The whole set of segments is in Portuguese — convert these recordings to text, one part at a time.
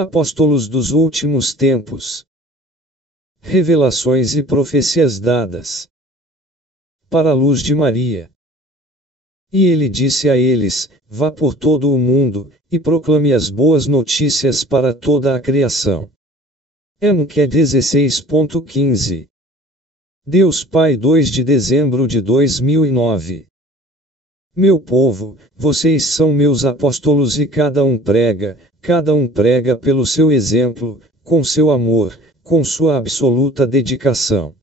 Apóstolos dos últimos tempos. Revelações e profecias dadas para a luz de Maria. E ele disse a eles: vá por todo o mundo, e proclame as boas notícias para toda a criação. Luke 16.15. Deus Pai, 2 de dezembro de 2009. Meu povo, vocês são meus apóstolos e cada um prega pelo seu exemplo, com seu amor, com sua absoluta dedicação.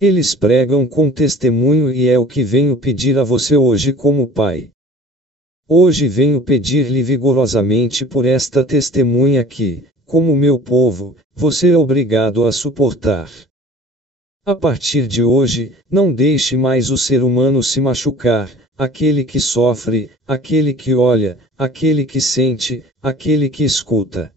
Eles pregam com testemunho e é o que venho pedir a você hoje como pai. Hoje venho pedir-lhe vigorosamente por esta testemunha que, como meu povo, você é obrigado a suportar. A partir de hoje, não deixe mais o ser humano se machucar, aquele que sofre, aquele que olha, aquele que sente, aquele que escuta.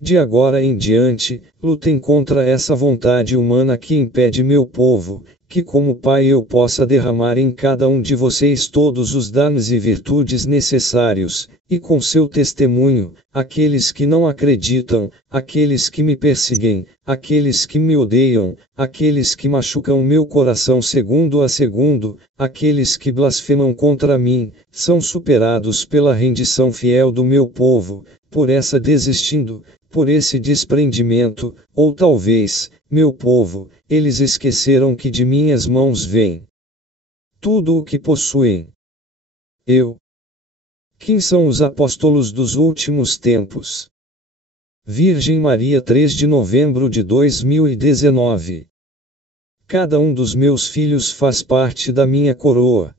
De agora em diante, lutem contra essa vontade humana que impede meu povo, que como Pai eu possa derramar em cada um de vocês todos os dons e virtudes necessários, e com seu testemunho, aqueles que não acreditam, aqueles que me perseguem, aqueles que me odeiam, aqueles que machucam meu coração segundo a segundo, aqueles que blasfemam contra mim, são superados pela rendição fiel do meu povo, por essa desistindo, por esse desprendimento, ou talvez, meu povo, eles esqueceram que de minhas mãos vem tudo o que possuem. Quem são os apóstolos dos últimos tempos? Virgem Maria, 3 de novembro de 2019. Cada um dos meus filhos faz parte da minha coroa.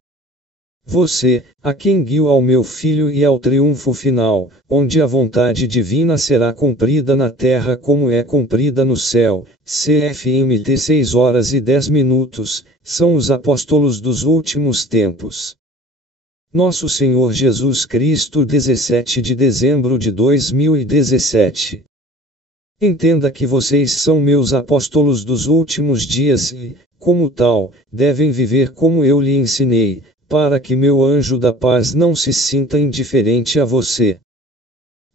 Você, a quem guio ao meu filho e ao triunfo final, onde a vontade divina será cumprida na terra como é cumprida no céu, CFMT 6 horas e 10 minutos, são os apóstolos dos últimos tempos. Nosso Senhor Jesus Cristo, 17 de dezembro de 2017. Entenda que vocês são meus apóstolos dos últimos dias e, como tal, devem viver como eu lhe ensinei, para que meu anjo da paz não se sinta indiferente a você.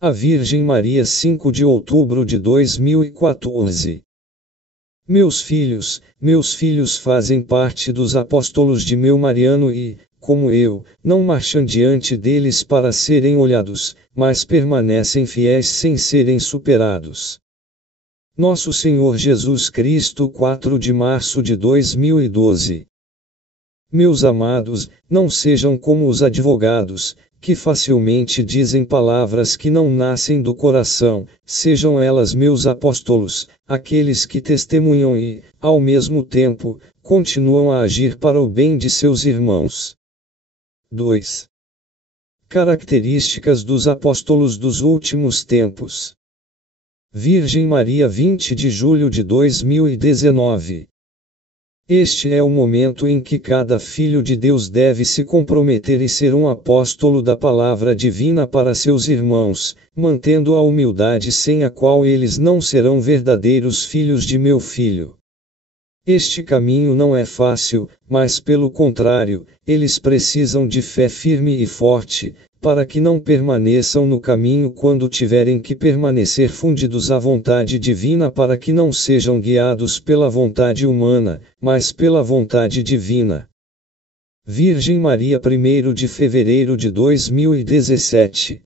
A Virgem Maria, 5 de outubro de 2014. Meus filhos fazem parte dos apóstolos de meu Mariano e, como eu, não marcham diante deles para serem olhados, mas permanecem fiéis sem serem superados. Nosso Senhor Jesus Cristo, 4 de março de 2012. Meus amados, não sejam como os advogados, que facilmente dizem palavras que não nascem do coração, sejam elas meus apóstolos, aqueles que testemunham e, ao mesmo tempo, continuam a agir para o bem de seus irmãos. 2. Características dos apóstolos dos últimos tempos. Virgem Maria, 20 de julho de 2019. Este é o momento em que cada filho de Deus deve se comprometer e ser um apóstolo da palavra divina para seus irmãos, mantendo a humildade sem a qual eles não serão verdadeiros filhos de meu filho. Este caminho não é fácil, mas pelo contrário, eles precisam de fé firme e forte, para que não permaneçam no caminho quando tiverem que permanecer fundidos à vontade divina, para que não sejam guiados pela vontade humana, mas pela vontade divina. Virgem Maria, 1º de fevereiro de 2017.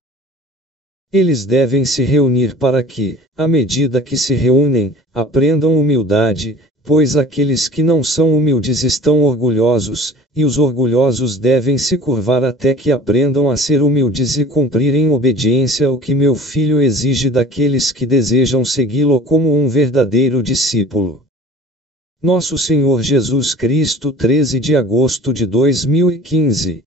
Eles devem se reunir para que, à medida que se reúnem, aprendam humildade, pois aqueles que não são humildes estão orgulhosos, e os orgulhosos devem se curvar até que aprendam a ser humildes e cumprir em obediência o que meu filho exige daqueles que desejam segui-lo como um verdadeiro discípulo. Nosso Senhor Jesus Cristo, 13 de agosto de 2015.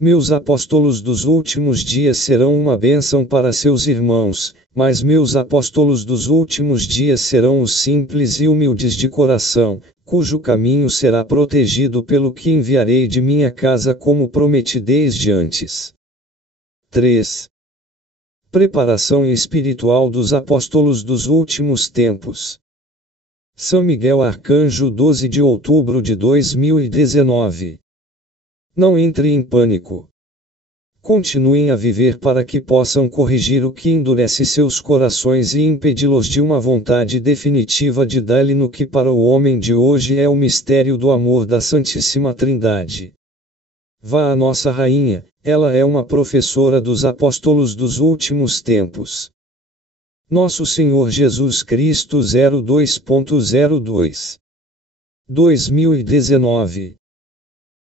Meus apóstolos dos últimos dias serão uma bênção para seus irmãos, mas meus apóstolos dos últimos dias serão os simples e humildes de coração, cujo caminho será protegido pelo que enviarei de minha casa como prometi desde antes. 3. Preparação espiritual dos apóstolos dos últimos tempos. São Miguel Arcanjo, 12 de outubro de 2019. Não entre em pânico. Continuem a viver para que possam corrigir o que endurece seus corações e impedi-los de uma vontade definitiva de dar-lhe no que para o homem de hoje é o mistério do amor da Santíssima Trindade. Vá a nossa Rainha, ela é uma professora dos apóstolos dos últimos tempos. Nosso Senhor Jesus Cristo 02.02 2019.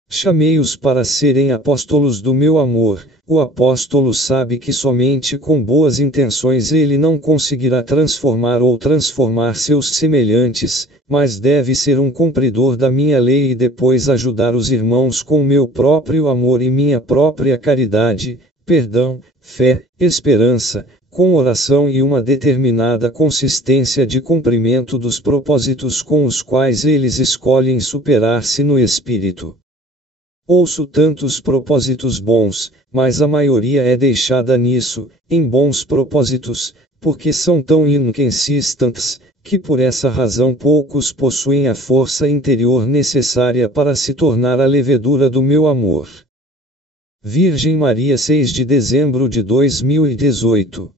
Chamei-os para serem apóstolos do meu amor. O apóstolo sabe que somente com boas intenções ele não conseguirá transformar ou transformar seus semelhantes, mas deve ser um cumpridor da minha lei e depois ajudar os irmãos com meu próprio amor e minha própria caridade, perdão, fé, esperança, com oração e uma determinada consistência de cumprimento dos propósitos com os quais eles escolhem superar-se no espírito. Ouço tantos propósitos bons, mas a maioria é deixada nisso, em bons propósitos, porque são tão inconsistentes, que por essa razão poucos possuem a força interior necessária para se tornar a levedura do meu amor. Virgem Maria 6 de dezembro de 2018.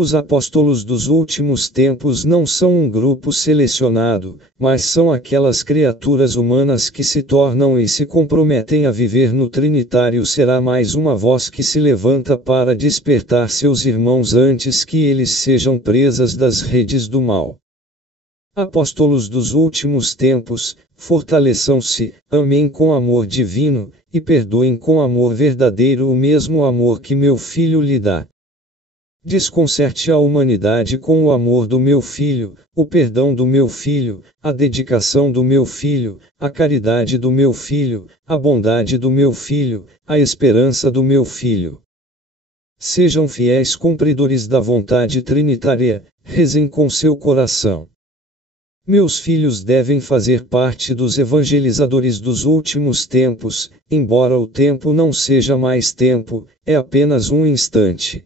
Os apóstolos dos últimos tempos não são um grupo selecionado, mas são aquelas criaturas humanas que se tornam e se comprometem a viver no Trinitário. Será mais uma voz que se levanta para despertar seus irmãos antes que eles sejam presas das redes do mal. Apóstolos dos últimos tempos, fortaleçam-se, amem com amor divino, e perdoem com amor verdadeiro o mesmo amor que meu Filho lhe dá. Desconcerte a humanidade com o amor do meu Filho, o perdão do meu Filho, a dedicação do meu Filho, a caridade do meu Filho, a bondade do meu Filho, a esperança do meu Filho. Sejam fiéis cumpridores da vontade trinitária, rezem com seu coração. Meus filhos devem fazer parte dos evangelizadores dos últimos tempos, embora o tempo não seja mais tempo, é apenas um instante.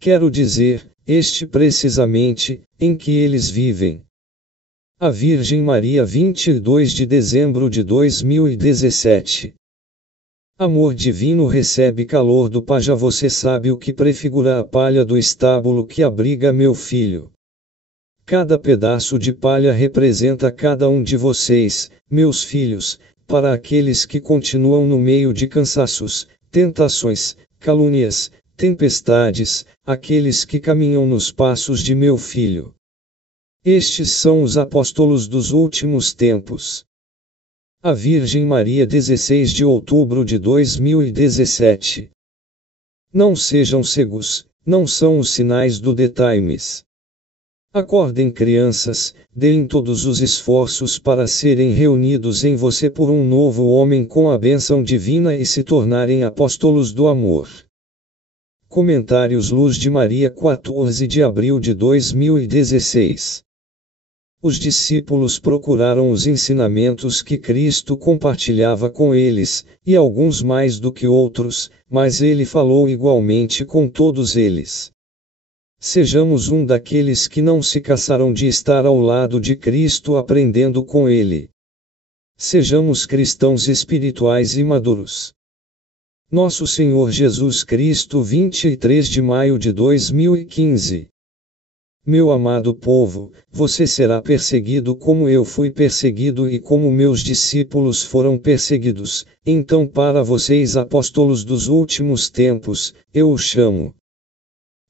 Quero dizer, este precisamente, em que eles vivem. A Virgem Maria 22 de dezembro de 2017. Amor divino recebe calor do Pai. Já você sabe o que prefigura a palha do estábulo que abriga meu filho. Cada pedaço de palha representa cada um de vocês, meus filhos, para aqueles que continuam no meio de cansaços, tentações, calúnias, tempestades, aqueles que caminham nos passos de meu Filho. Estes são os apóstolos dos últimos tempos. A Virgem Maria 16 de outubro de 2017. Não sejam cegos, não são os sinais do The Times. Acordem, crianças, deem todos os esforços para serem reunidos em você por um novo homem com a bênção divina e se tornarem apóstolos do amor. Comentários Luz de Maria 14 de abril de 2016. Os discípulos procuraram os ensinamentos que Cristo compartilhava com eles, e alguns mais do que outros, mas ele falou igualmente com todos eles. Sejamos um daqueles que não se cansarão de estar ao lado de Cristo aprendendo com ele. Sejamos cristãos espirituais e maduros. Nosso Senhor Jesus Cristo 23 de maio de 2015. Meu amado povo, você será perseguido como eu fui perseguido e como meus discípulos foram perseguidos, então para vocês apóstolos dos últimos tempos, eu o chamo.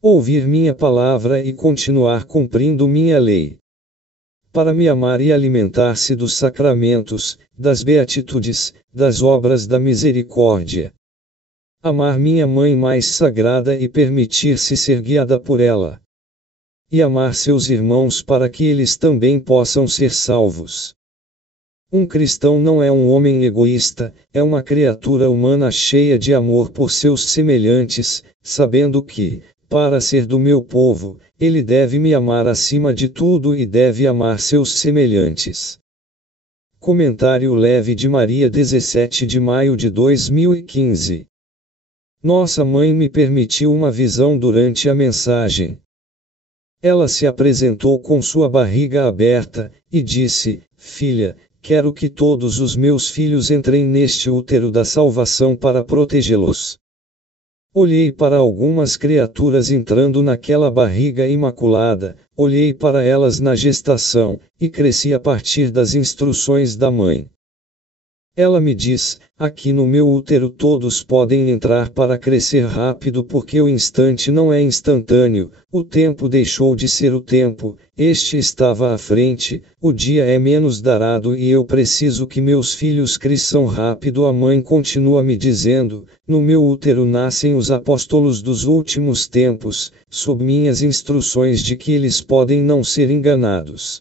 Ouvir minha palavra e continuar cumprindo minha lei. Para me amar e alimentar-se dos sacramentos, das beatitudes, das obras da misericórdia. Amar minha mãe mais sagrada e permitir-se ser guiada por ela. E amar seus irmãos para que eles também possam ser salvos. Um cristão não é um homem egoísta, é uma criatura humana cheia de amor por seus semelhantes, sabendo que, para ser do meu povo, ele deve me amar acima de tudo e deve amar seus semelhantes. Comentário leve de Maria 17 de maio de 2015. Nossa mãe me permitiu uma visão durante a mensagem. Ela se apresentou com sua barriga aberta, e disse: Filha, quero que todos os meus filhos entrem neste útero da salvação para protegê-los. Olhei para algumas criaturas entrando naquela barriga imaculada, olhei para elas na gestação, e cresci a partir das instruções da mãe. Ela me diz: aqui no meu útero todos podem entrar para crescer rápido porque o instante não é instantâneo, o tempo deixou de ser o tempo, este estava à frente, o dia é menos darado e eu preciso que meus filhos cresçam rápido. A mãe continua me dizendo: no meu útero nascem os apóstolos dos últimos tempos, sob minhas instruções de que eles podem não ser enganados.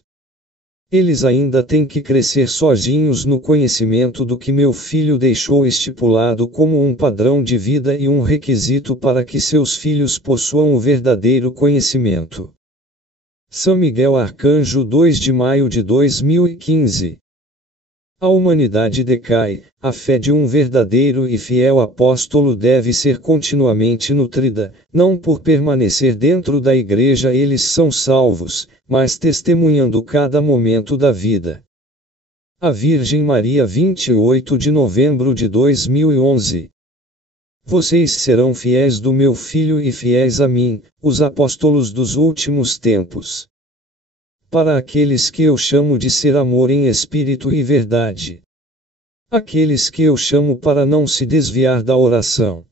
Eles ainda têm que crescer sozinhos no conhecimento do que meu filho deixou estipulado como um padrão de vida e um requisito para que seus filhos possuam o verdadeiro conhecimento. São Miguel Arcanjo, 2 de maio de 2015. A humanidade decai, a fé de um verdadeiro e fiel apóstolo deve ser continuamente nutrida, não por permanecer dentro da igreja eles são salvos, mas testemunhando cada momento da vida. A Virgem Maria, 28 de novembro de 2011. Vocês serão fiéis do meu filho e fiéis a mim, os apóstolos dos últimos tempos. Para aqueles que eu chamo de ser amor em espírito e verdade. Aqueles que eu chamo para não se desviar da oração.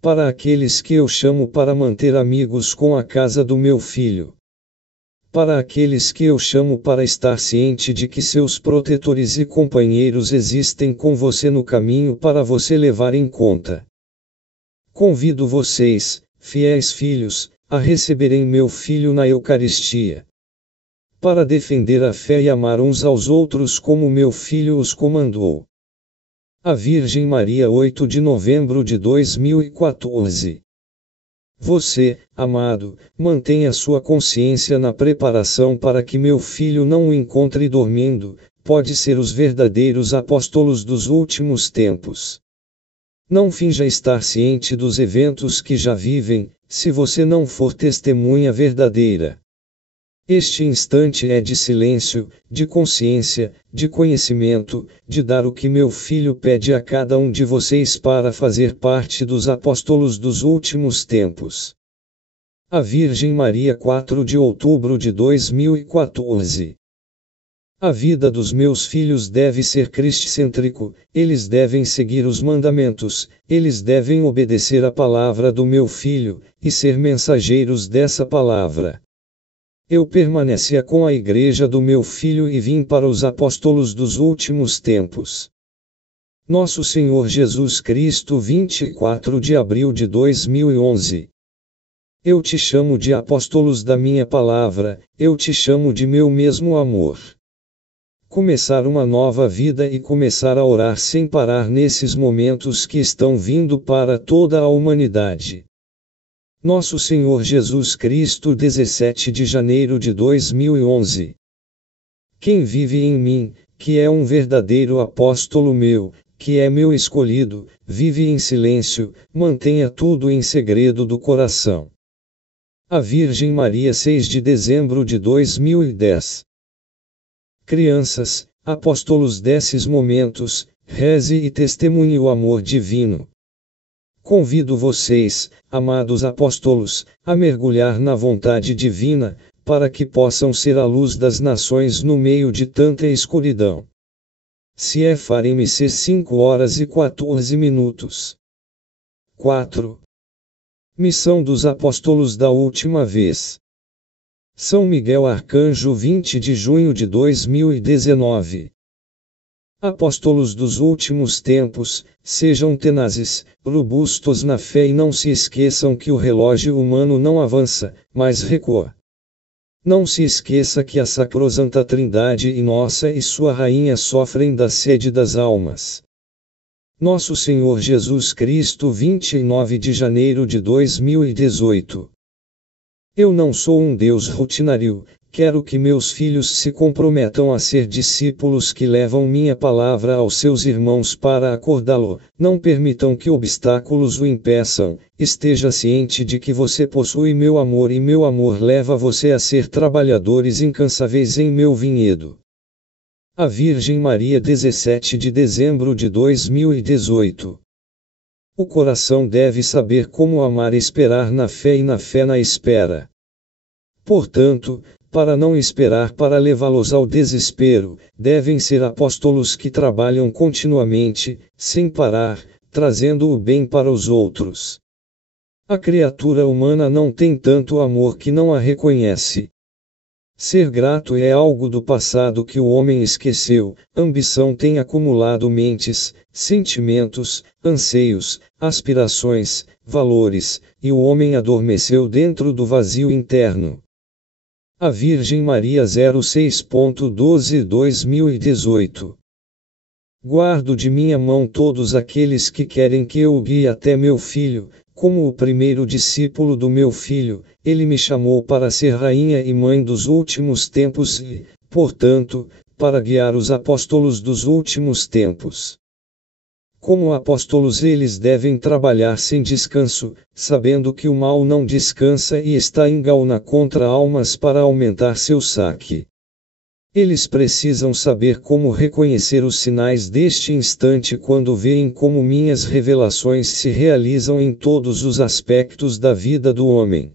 Para aqueles que eu chamo para manter amigos com a casa do meu filho. Para aqueles que eu chamo para estar ciente de que seus protetores e companheiros existem com você no caminho para você levar em conta. Convido vocês, fiéis filhos, a receberem meu filho na Eucaristia. Para defender a fé e amar uns aos outros como meu filho os comandou. A Virgem Maria, 8 de novembro de 2014. Você, amado, mantenha sua consciência na preparação para que meu filho não o encontre dormindo, pode ser os verdadeiros apóstolos dos últimos tempos. Não finja estar ciente dos eventos que já vivem, se você não for testemunha verdadeira. Este instante é de silêncio, de consciência, de conhecimento, de dar o que meu filho pede a cada um de vocês para fazer parte dos apóstolos dos últimos tempos. A Virgem Maria, 4 de outubro de 2014. A vida dos meus filhos deve ser cristocêntrico, eles devem seguir os mandamentos, eles devem obedecer a palavra do meu filho, e ser mensageiros dessa palavra. Eu permanecia com a igreja do meu filho e vim para os apóstolos dos últimos tempos. Nosso Senhor Jesus Cristo, 24 de abril de 2011. Eu te chamo de apóstolos da minha palavra, eu te chamo de meu mesmo amor. Começar uma nova vida e começar a orar sem parar nesses momentos que estão vindo para toda a humanidade. Nosso Senhor Jesus Cristo, 17 de janeiro de 2011. Quem vive em mim, que é um verdadeiro apóstolo meu, que é meu escolhido, vive em silêncio, mantenha tudo em segredo do coração. A Virgem Maria, 6 de dezembro de 2010. Crianças, apóstolos desses momentos, reze e testemunhe o amor divino. Convido vocês, amados apóstolos, a mergulhar na vontade divina, para que possam ser a luz das nações no meio de tanta escuridão. CFRMC 5 horas e 14 minutos. 4. Missão dos Apóstolos da Última Vez. São Miguel Arcanjo, 20 de junho de 2019. Apóstolos dos últimos tempos, sejam tenazes, robustos na fé e não se esqueçam que o relógio humano não avança, mas recua. Não se esqueça que a Sacrosanta Trindade e Nossa e Sua Rainha sofrem da sede das almas. Nosso Senhor Jesus Cristo, 29 de janeiro de 2018. Eu não sou um Deus rutinário. Quero que meus filhos se comprometam a ser discípulos que levam minha palavra aos seus irmãos para acordá-lo. Não permitam que obstáculos o impeçam. Esteja ciente de que você possui meu amor e meu amor leva você a ser trabalhadores incansáveis em meu vinhedo. A Virgem Maria, 17 de dezembro de 2018. O coração deve saber como amar e esperar na fé e na fé na espera. Portanto, para não esperar para levá-los ao desespero, devem ser apóstolos que trabalham continuamente, sem parar, trazendo o bem para os outros. A criatura humana não tem tanto amor que não a reconhece. Ser grato é algo do passado que o homem esqueceu. Ambição tem acumulado mentes, sentimentos, anseios, aspirações, valores, e o homem adormeceu dentro do vazio interno. A Virgem Maria 06.12/2018. Guardo de minha mão todos aqueles que querem que eu o guie até meu filho. Como o primeiro discípulo do meu filho, ele me chamou para ser rainha e mãe dos últimos tempos e, portanto, para guiar os apóstolos dos últimos tempos. Como apóstolos, eles devem trabalhar sem descanso, sabendo que o mal não descansa e está em gaúna contra almas para aumentar seu saque. Eles precisam saber como reconhecer os sinais deste instante quando veem como minhas revelações se realizam em todos os aspectos da vida do homem.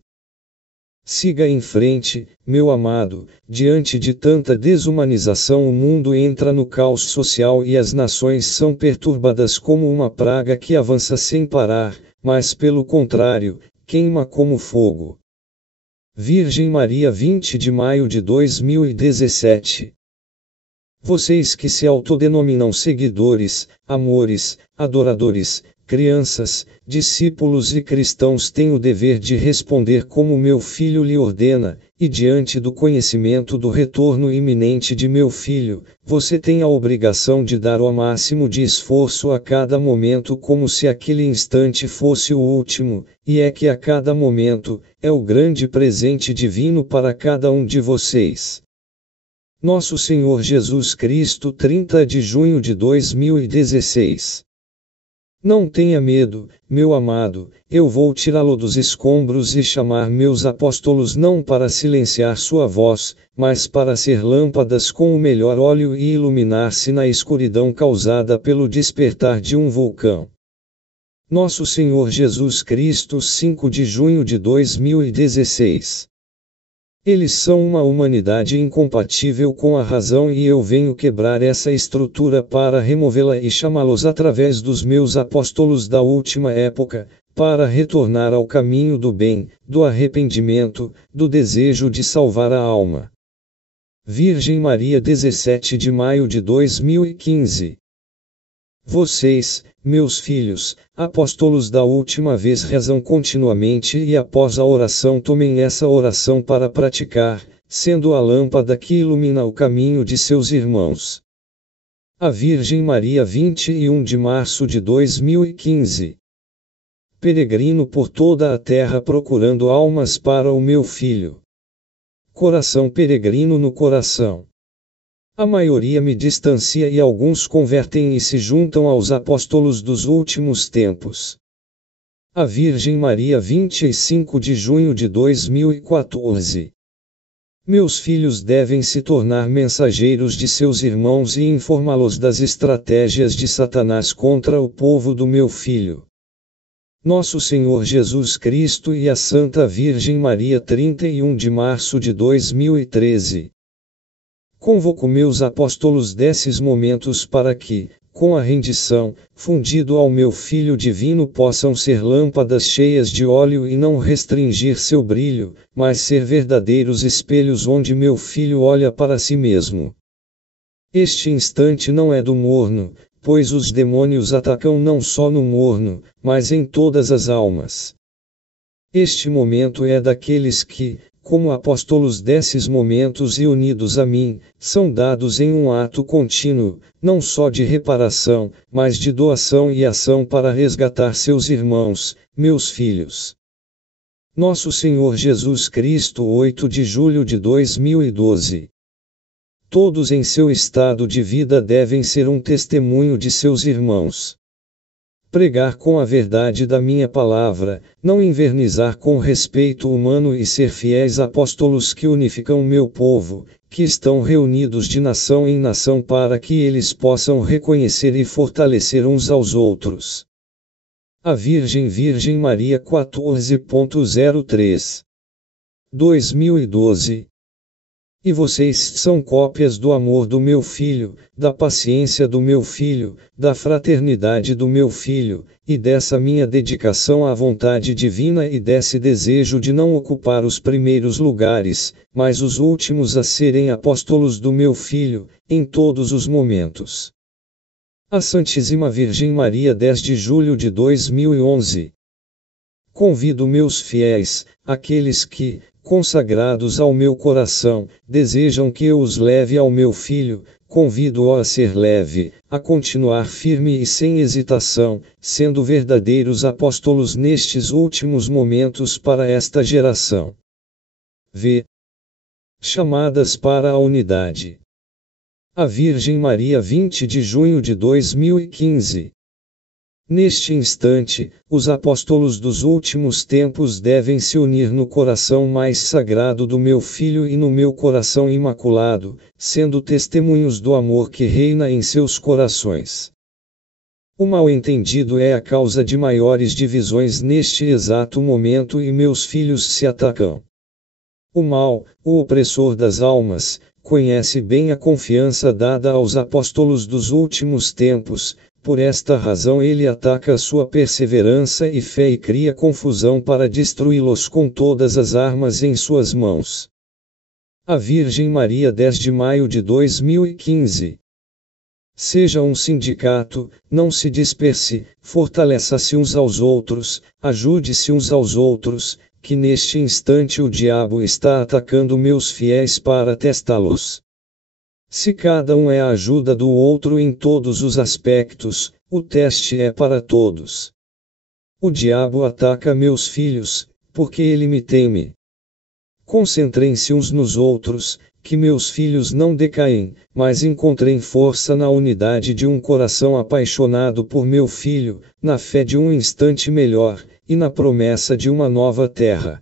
Siga em frente, meu amado. Diante de tanta desumanização, o mundo entra no caos social e as nações são perturbadas como uma praga que avança sem parar, mas pelo contrário, queima como fogo. Virgem Maria, 20 de maio de 2017. Vocês que se autodenominam seguidores, amores, adoradores, crianças, discípulos e cristãos têm o dever de responder como meu filho lhe ordena, e diante do conhecimento do retorno iminente de meu filho, você tem a obrigação de dar o máximo de esforço a cada momento como se aquele instante fosse o último, e é que a cada momento, é o grande presente divino para cada um de vocês. Nosso Senhor Jesus Cristo, 30 de junho de 2016. Não tenha medo, meu amado, eu vou tirá-lo dos escombros e chamar meus apóstolos não para silenciar sua voz, mas para ser lâmpadas com o melhor óleo e iluminar-se na escuridão causada pelo despertar de um vulcão. Nosso Senhor Jesus Cristo, 5 de junho de 2016. Eles são uma humanidade incompatível com a razão e eu venho quebrar essa estrutura para removê-la e chamá-los através dos meus apóstolos da última época, para retornar ao caminho do bem, do arrependimento, do desejo de salvar a alma. Virgem Maria, 17 de maio de 2015. Vocês, meus filhos, apóstolos da última vez, rezam continuamente e após a oração tomem essa oração para praticar, sendo a lâmpada que ilumina o caminho de seus irmãos. A Virgem Maria, 21 de março de 2015. Peregrino por toda a terra procurando almas para o meu filho. Coração peregrino no coração. A maioria me distancia e alguns convertem e se juntam aos apóstolos dos últimos tempos. A Virgem Maria, 25 de junho de 2014. Meus filhos devem se tornar mensageiros de seus irmãos e informá-los das estratégias de Satanás contra o povo do meu filho. Nosso Senhor Jesus Cristo e a Santa Virgem Maria, 31 de março de 2013. Convoco meus apóstolos desses momentos para que, com a rendição, fundido ao meu Filho Divino, possam ser lâmpadas cheias de óleo e não restringir seu brilho, mas ser verdadeiros espelhos onde meu Filho olha para si mesmo. Este instante não é do morno, pois os demônios atacam não só no morno, mas em todas as almas. Este momento é daqueles que, como apóstolos desses momentos e unidos a mim, são dados em um ato contínuo, não só de reparação, mas de doação e ação para resgatar seus irmãos, meus filhos. Nosso Senhor Jesus Cristo, 8 de julho de 2012. Todos em seu estado de vida devem ser um testemunho de seus irmãos. Pregar com a verdade da minha palavra, não invernizar com respeito humano e ser fiéis apóstolos que unificam meu povo, que estão reunidos de nação em nação para que eles possam reconhecer e fortalecer uns aos outros. A Virgem Maria 14.03. 2012. E vocês são cópias do amor do meu filho, da paciência do meu filho, da fraternidade do meu filho, e dessa minha dedicação à vontade divina e desse desejo de não ocupar os primeiros lugares, mas os últimos a serem apóstolos do meu filho, em todos os momentos. A Santíssima Virgem Maria 10 de julho de 2011. Convido meus fiéis, aqueles que, consagrados ao meu coração, desejam que eu os leve ao meu filho, convido-o a ser leve, a continuar firme e sem hesitação, sendo verdadeiros apóstolos nestes últimos momentos para esta geração. V. Chamadas para a unidade. A Virgem Maria 20 de junho de 2015. Neste instante, os apóstolos dos últimos tempos devem se unir no coração mais sagrado do meu filho e no meu coração imaculado, sendo testemunhos do amor que reina em seus corações. O mal-entendido é a causa de maiores divisões neste exato momento e meus filhos se atacam. O mal, o opressor das almas, conhece bem a confiança dada aos apóstolos dos últimos tempos. Por esta razão ele ataca sua perseverança e fé e cria confusão para destruí-los com todas as armas em suas mãos. A Virgem Maria 10 de maio de 2015. Seja um sindicato, não se disperse, fortaleça-se uns aos outros, ajude-se uns aos outros, que neste instante o diabo está atacando meus fiéis para testá-los. Se cada um é a ajuda do outro em todos os aspectos, o teste é para todos. O diabo ataca meus filhos, porque ele me teme. Concentrem-se uns nos outros, que meus filhos não decaem, mas encontrem força na unidade de um coração apaixonado por meu filho, na fé de um instante melhor, e na promessa de uma nova terra.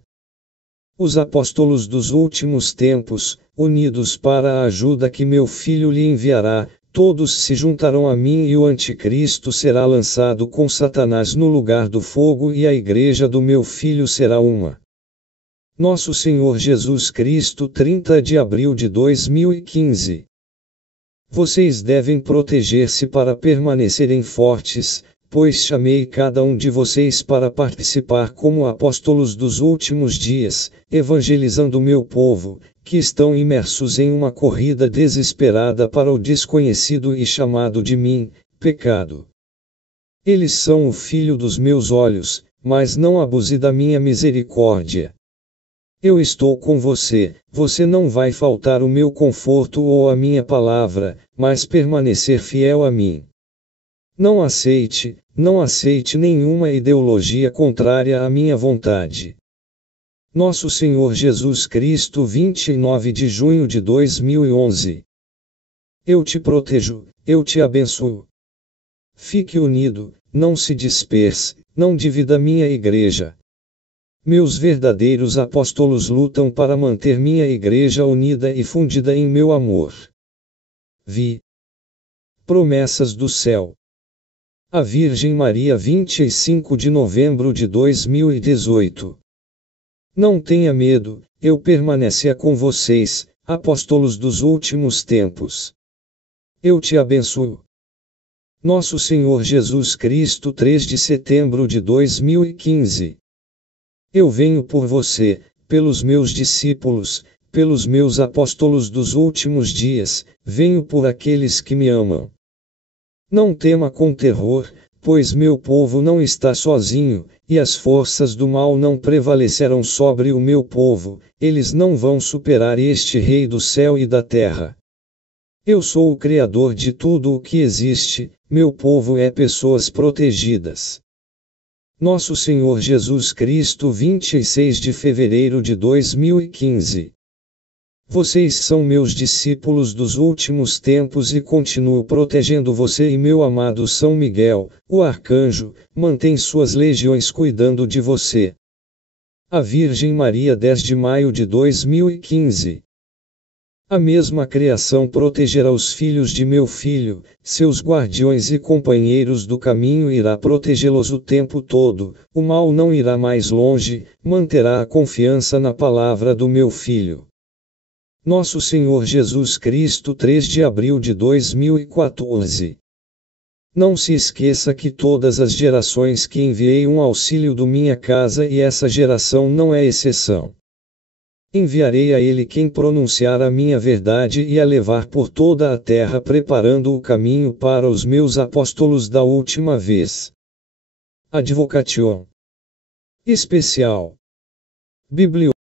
Os apóstolos dos últimos tempos, unidos para a ajuda que meu filho lhe enviará, todos se juntarão a mim e o anticristo será lançado com Satanás no lugar do fogo e a igreja do meu filho será uma. Nosso Senhor Jesus Cristo 30 de abril de 2015. Vocês devem proteger-se para permanecerem fortes, pois chamei cada um de vocês para participar como apóstolos dos últimos dias, evangelizando meu povo, que estão imersos em uma corrida desesperada para o desconhecido e chamado de mim, pecado. Eles são o filho dos meus olhos, mas não abuse da minha misericórdia. Eu estou com você, você não vai faltar o meu conforto ou a minha palavra, mas permanecer fiel a mim. Não aceite nenhuma ideologia contrária à minha vontade. Nosso Senhor Jesus Cristo 29 de junho de 2011. Eu te protejo, eu te abençoo. Fique unido, não se disperse, não divida minha igreja. Meus verdadeiros apóstolos lutam para manter minha igreja unida e fundida em meu amor. Vi. Promessas do céu. A Virgem Maria 25 de novembro de 2018. Não tenha medo, eu permanecerei com vocês, apóstolos dos últimos tempos. Eu te abençoo. Nosso Senhor Jesus Cristo 3 de setembro de 2015. Eu venho por você, pelos meus discípulos, pelos meus apóstolos dos últimos dias, venho por aqueles que me amam. Não tema com terror, pois meu povo não está sozinho, e as forças do mal não prevalecerão sobre o meu povo, eles não vão superar este Rei do céu e da terra. Eu sou o Criador de tudo o que existe, meu povo é pessoas protegidas. Nosso Senhor Jesus Cristo 26 de fevereiro de 2015. Vocês são meus discípulos dos últimos tempos e continuo protegendo você e meu amado São Miguel, o arcanjo, mantém suas legiões cuidando de você. A Virgem Maria 10 de maio de 2015. A mesma criação protegerá os filhos de meu filho, seus guardiões e companheiros do caminho irá protegê-los o tempo todo, o mal não irá mais longe, manterá a confiança na palavra do meu filho. Nosso Senhor Jesus Cristo, 3 de abril de 2014. Não se esqueça que todas as gerações que enviei um auxílio do minha casa e essa geração não é exceção. Enviarei a ele quem pronunciar a minha verdade e a levar por toda a terra preparando o caminho para os meus apóstolos da última vez. Advocation Especial Biblio